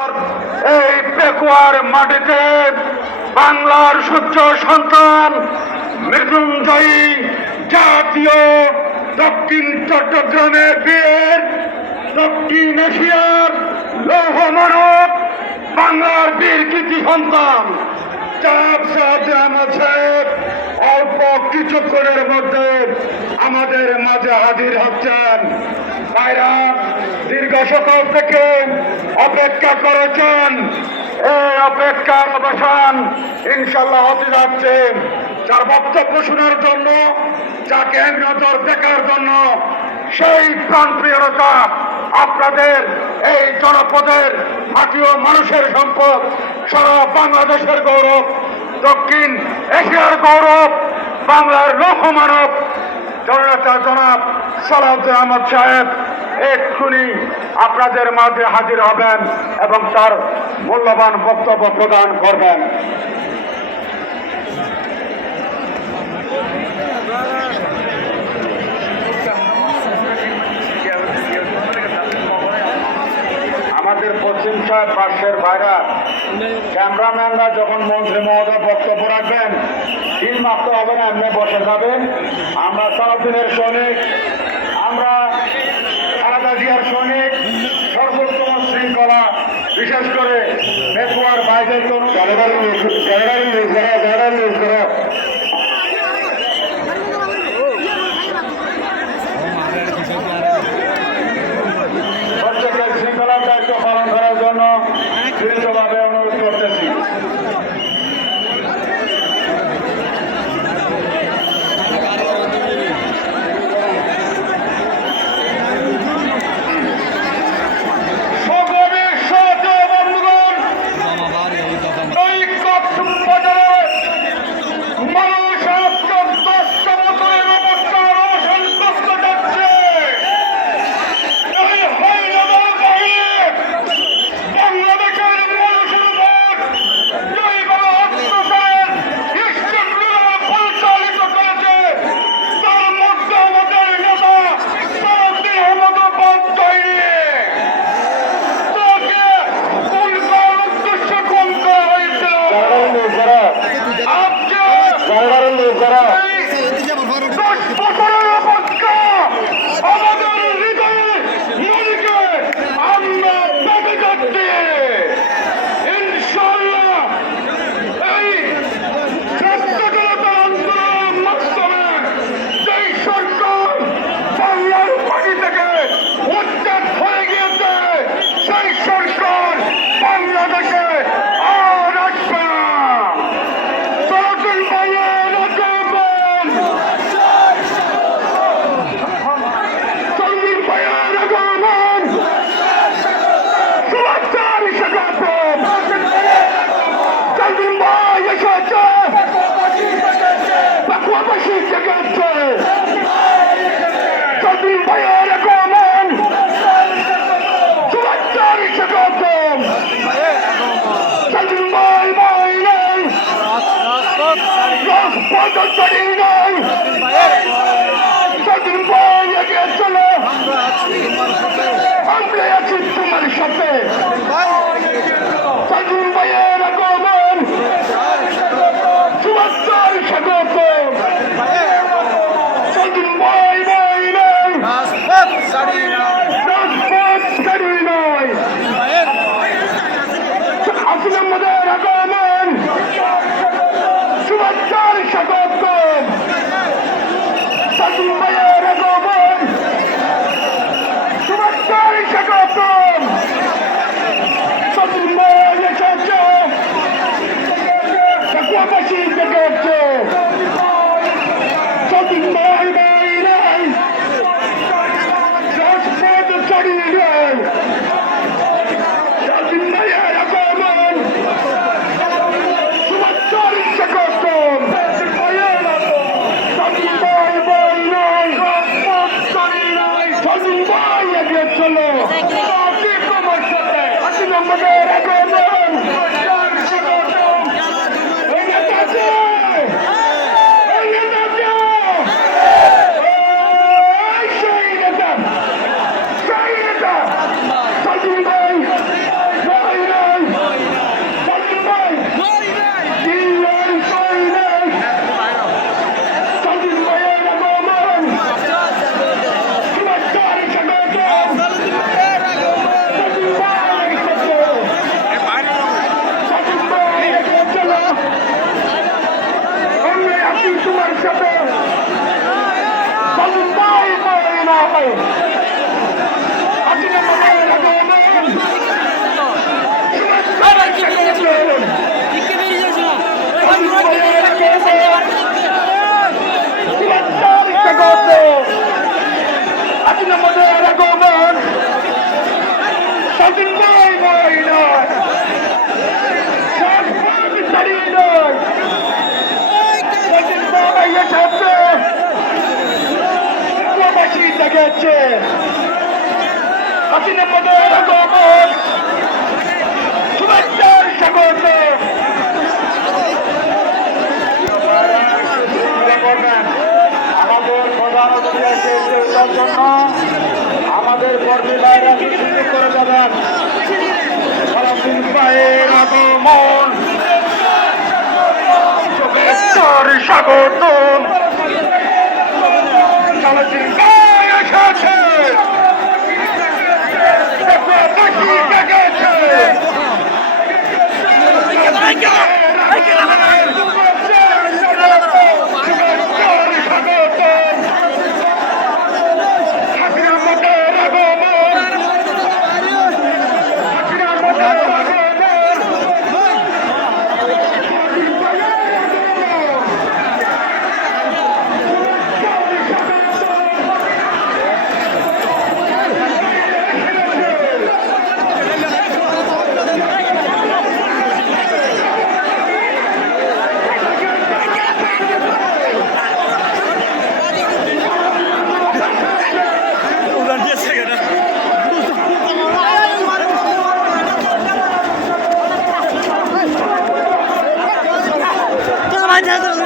এই পেকুয়ার মাটিতে বাংলার সূর্য সন্তান মৃত্যুঞ্জয়ী জাতীয় দক্ষিণ চট্টগ্রামের বীর দক্ষিণ এশিয়ার লৌহ মানব বাংলার বীর কৃতি সন্তান অল্প কিছুক্ষণের মধ্যে আমাদের মাঝে হাজির হচ্ছেন। ভাইরা দীর্ঘ সকাল থেকে অপেক্ষা করেছেন, এই অপেক্ষার অবসান ইনশাল্লাহ হতে যাচ্ছে। যার বক্তব্য শোনার জন্য, যাকে এক নজর দেখার জন্য সেই প্রাণপ্রিয়তা আপনাদের এই জনপদের মাটি ও মানুষের সম্পদ, সারা বাংলাদেশের গৌরব, দক্ষিণ এশিয়ার গৌরব, বাংলার লৌহমানব জননেতা জনাব সালাউদ্দিন আহমদ সাহেব এক্ষুনি আপনাদের মাঝে হাজির হবেন এবং তার মূল্যবান বক্তব্য প্রদান করবেন। আমাদের পশ্চিম সাহেব পাশের ভাইরা ক্যামেরাম্যানরা যখন মন্ত্রী মহোদয় বক্তব্য রাখবেন, তিন মাত্র হবে না, এমনি বসে যাবেন। আমরা সারাদিনের সৈনিক, আমরা খালেদা জিয়ার সৈনিক, সর্বোত্তম শৃঙ্খলা, বিশেষ করে পেকুয়ার বাইরের জন্য প্রত্যেকের শৃঙ্খলার দায়িত্ব পালন করার জন্য দৃঢ়ভাবে অনুরোধ করতেছি। তোমার সাথে ভাইয়ের আগমন চুয়াত্তর স্বাগত ভাই ভাই নয় আসলে আমাদের আগমন চুয়াত্তর স্বাগত মায়ের আগমন শুভেচ্ছার স্বাগতম চালাচির গায়ে এসেছে পাখি জেগেছে Come on,